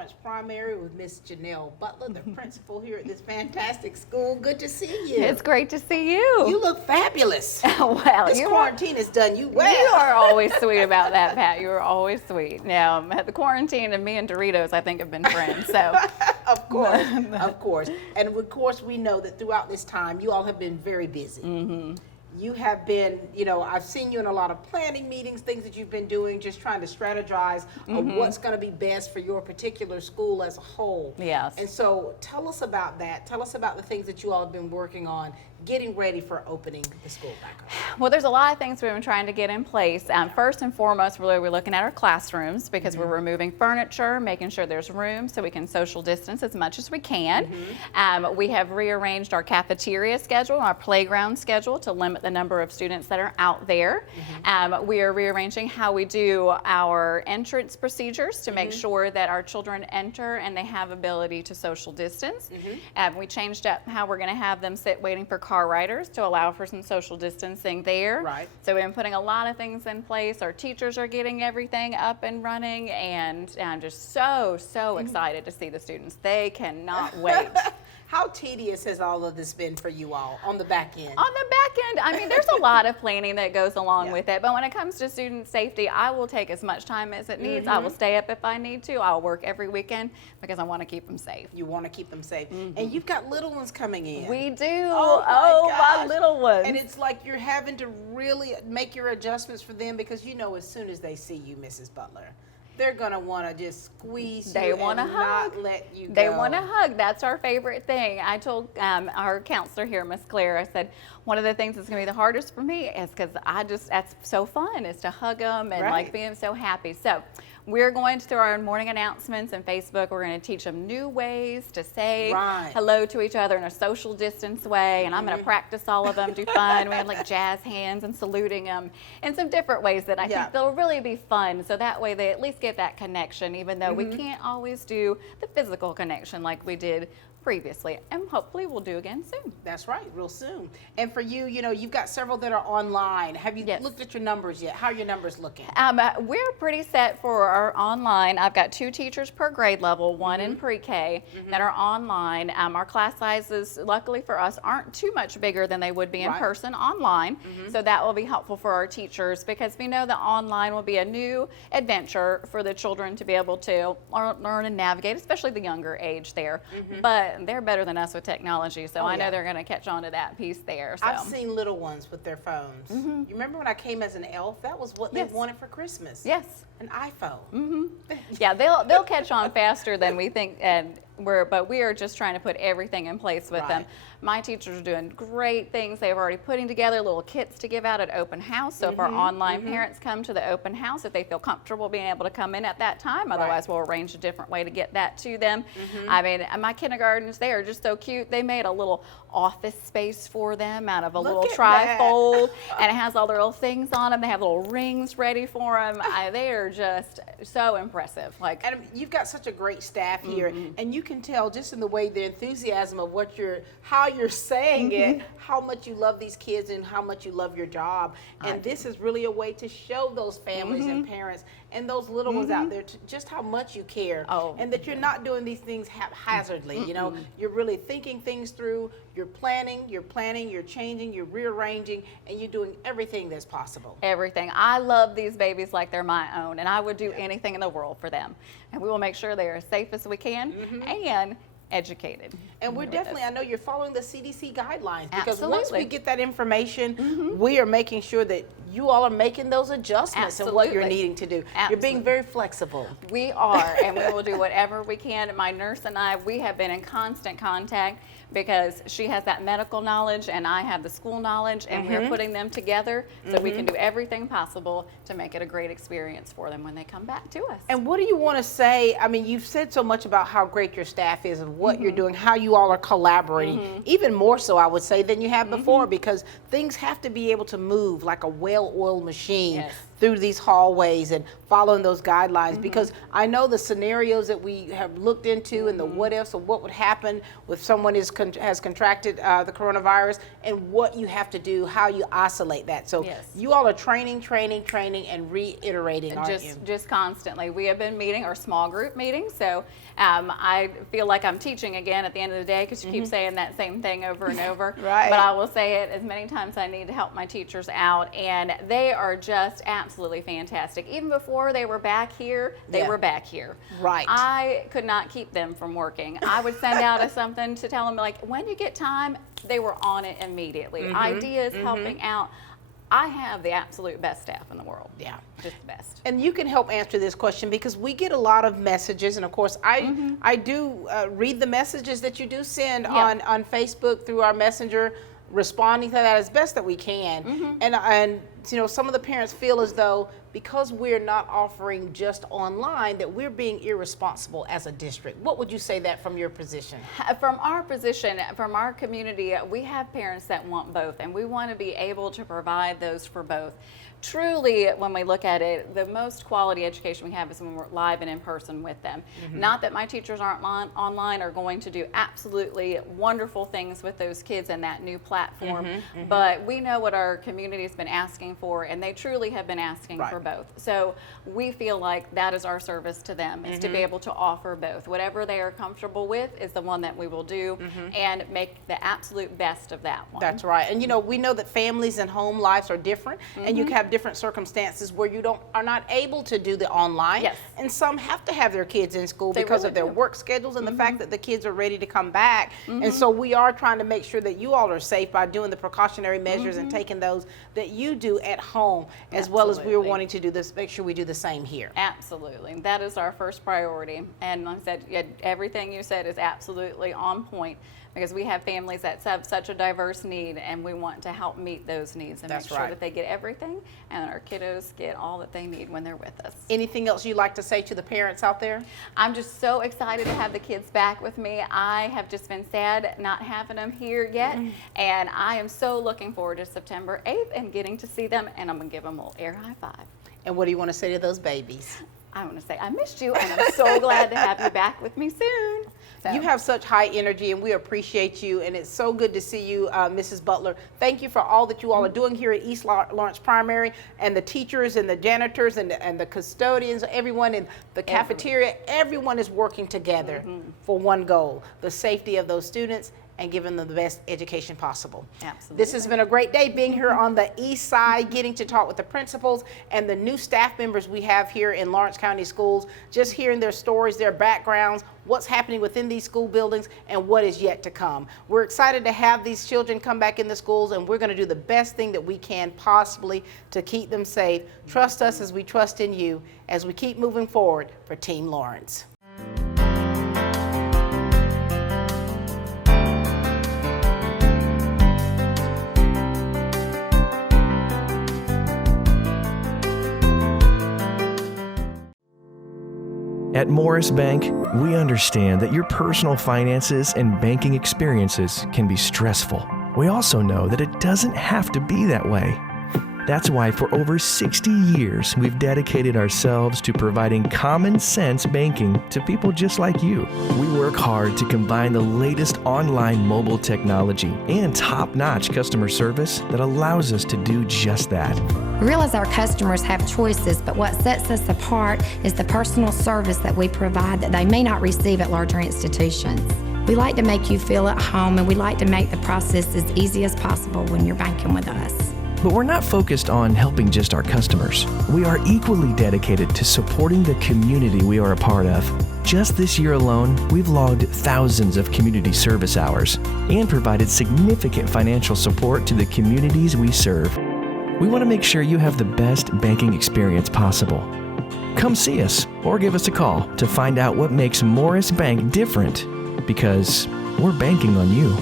Lawrence Primary with Miss Janelle Butler, the principal here at this fantastic school. Good to see you. It's great to see you. You look fabulous. Well, this quarantine has done you well. You are always sweet about that, Pat. You are always sweet. Now, the quarantine and me and Doritos, I think, have been friends. So, of course, of course. And of course, we know that throughout this time, you all have been very busy. mm-hmm. You have been, you know, I've seen you in a lot of planning meetings, things that you've been doing, just trying to strategize of what's going to be best for your particular school as a whole. Yes. And so tell us about that. Tell us about the things that you all have been working on getting ready for opening the school back up. Well, there's a lot of things we've been trying to get in place. First and foremost, we're looking at our classrooms because we're removing furniture, making sure there's room so we can social distance as much as we can. We have rearranged our cafeteria schedule, our playground schedule to limit the number of students that are out there. We are rearranging how we do our entrance procedures to make sure that our children enter and they have ability to social distance. We changed up how we're going to have them sit waiting for car riders to allow for some social distancing there. Right. So we've been putting a lot of things in place. Our teachers are getting everything up and running, and I'm just so excited to see the students. They cannot wait. How tedious has all of this been for you all on the back end? On the back end, I mean, there's a lot of planning that goes along with it, but when it comes to student safety, I will take as much time as it needs. I will stay up if I need to. I'll work every weekend because I want to keep them safe. You want to keep them safe. And you've got little ones coming in. We do. Oh my little ones. And it's like you're having to really make your adjustments for them because you know as soon as they see you, Mrs. Butler, they're going to want to just squeeze you and not let you go. They want to hug. That's our favorite thing. I told our counselor here, Miss Claire, I said, one of the things that's going to be the hardest for me is because that's so fun, is to hug them and like being so happy. So we're going to, through our morning announcements and Facebook, we're going to teach them new ways to say hello to each other in a social distance way. And I'm going to practice all of them, do fun. We have like jazz hands and saluting them and some different ways that I think they'll really be fun. So that way they at least get that connection, even though we can't always do the physical connection like we did previously, and hopefully we'll do again soon. That's right, real soon. And for you, you know, you've got several that are online. Have you looked at your numbers yet? How are your numbers looking? We're pretty set for our online. I've got 2 teachers per grade level, 1 in pre-K that are online. Our class sizes, luckily for us, aren't too much bigger than they would be in person online. So that will be helpful for our teachers because we know that online will be a new adventure for the children to be able to learn and navigate, especially the younger age there. But they're better than us with technology, so I know they're going to catch on to that piece there. So. I've seen little ones with their phones. You remember when I came as an elf? That was what they wanted for Christmas. Yes. An iPhone. Yeah, they'll catch on faster than we think, but we are just trying to put everything in place with them. My teachers are doing great things. They've already putting together little kits to give out at open house. So if our online parents come to the open house, if they feel comfortable being able to come in at that time, otherwise we'll arrange a different way to get that to them. I mean, my kindergartens, they are just so cute. They made a little office space for them out of a little trifold, and it has all their little things on them. They have little rings ready for them. They are just so impressive. Like, and you've got such a great staff here, and you can tell just in the way the enthusiasm of how you're saying it, how much you love these kids and how much you love your job. And this is really a way to show those families and parents and those little ones out there just how much you care, and that you're not doing these things haphazardly. You know, you're really thinking things through. You're planning, you're changing, you're rearranging, and you're doing everything that's possible. Everything. I love these babies like they're my own, and I would do anything in the world for them. And we will make sure they are as safe as we can and educated. And we're definitely, I know you're following the CDC guidelines, because once we get that information, we are making sure that you all are making those adjustments in what you're needing to do. You're being very flexible. We are, and we will do whatever we can. My nurse and I, we have been in constant contact because she has that medical knowledge and I have the school knowledge, and we're putting them together so we can do everything possible to make it a great experience for them when they come back to us. And what do you want to say? I mean, you've said so much about how great your staff is and what you're doing, how you all are collaborating, even more so, I would say, than you have before, because things have to be able to move like a well-oiled machine. through these hallways and following those guidelines, because I know the scenarios that we have looked into and the what ifs of what would happen if someone has contracted the coronavirus, and what you have to do, how you isolate that. So you all are training, and reiterating, aren't you? Just constantly. We have been meeting our small group meetings, so I feel like I'm teaching again at the end of the day, because you keep saying that same thing over and over. Right. But I will say it as many times as I need to help my teachers out, and they are just absolutely fantastic. Even before they were back here, they were back here. Right. I could not keep them from working. I would send out something to tell them, like, when you get time, they were on it immediately. Ideas, helping out. I have the absolute best staff in the world. Yeah, just the best. And you can help answer this question, because we get a lot of messages, and of course I do read the messages that you do send on Facebook through our messenger, responding to that as best that we can. And you know, some of the parents feel as though because we're not offering just online that we're being irresponsible as a district. What would you say that from your position? From our position, from our community, we have parents that want both, and we want to be able to provide those for both. Truly, when we look at it, the most quality education we have is when we're live and in person with them. Not that my teachers aren't online are going to do absolutely wonderful things with those kids in that new platform, but we know what our community has been asking for, and they truly have been asking for both. So we feel like that is our service to them, is to be able to offer both. Whatever they are comfortable with is the one that we will do, and make the absolute best of that one. That's right. And you know, we know that families and home lives are different, and you can have different circumstances where you are not able to do the online. And some have to have their kids in school because of their work schedules and the fact that the kids are ready to come back. And so we are trying to make sure that you all are safe by doing the precautionary measures and taking those that you do at home, as well as we're wanting to do this, make sure we do the same here. Absolutely. That is our first priority. And like I said, everything you said is absolutely on point, because we have families that have such a diverse need, and we want to help meet those needs and make sure that they get everything, and our kiddos get all that they need when they're with us. Anything else you'd like to say to the parents out there? I'm just so excited to have the kids back with me. I have just been sad not having them here yet, and I am so looking forward to September 8th and getting to see them, and I'm going to give them a little air high five. And what do you want to say to those babies? I want to say I missed you, and I'm so glad to have you back with me soon. So. You have such high energy, and we appreciate you, and it's so good to see you, Mrs. Butler. Thank you for all that you all are doing here at East Lawrence Primary, and the teachers and the janitors and the custodians, everyone in the cafeteria. Everyone is working together for one goal: the safety of those students and giving them the best education possible. Absolutely. This has been a great day being here on the east side, getting to talk with the principals and the new staff members we have here in Lawrence County Schools, just hearing their stories, their backgrounds, what's happening within these school buildings, and what is yet to come. We're excited to have these children come back in the schools, and we're going to do the best thing that we can possibly to keep them safe. Trust us as we trust in you as we keep moving forward for Team Lawrence. At Morris Bank, we understand that your personal finances and banking experiences can be stressful. We also know that it doesn't have to be that way. That's why for over 60 years, we've dedicated ourselves to providing common sense banking to people just like you. We work hard to combine the latest online mobile technology and top-notch customer service that allows us to do just that. We realize our customers have choices, but what sets us apart is the personal service that we provide that they may not receive at larger institutions. We like to make you feel at home, and we like to make the process as easy as possible when you're banking with us. But we're not focused on helping just our customers. We are equally dedicated to supporting the community we are a part of. Just this year alone, we've logged thousands of community service hours and provided significant financial support to the communities we serve. We want to make sure you have the best banking experience possible. Come see us or give us a call to find out what makes Morris Bank different, because we're banking on you.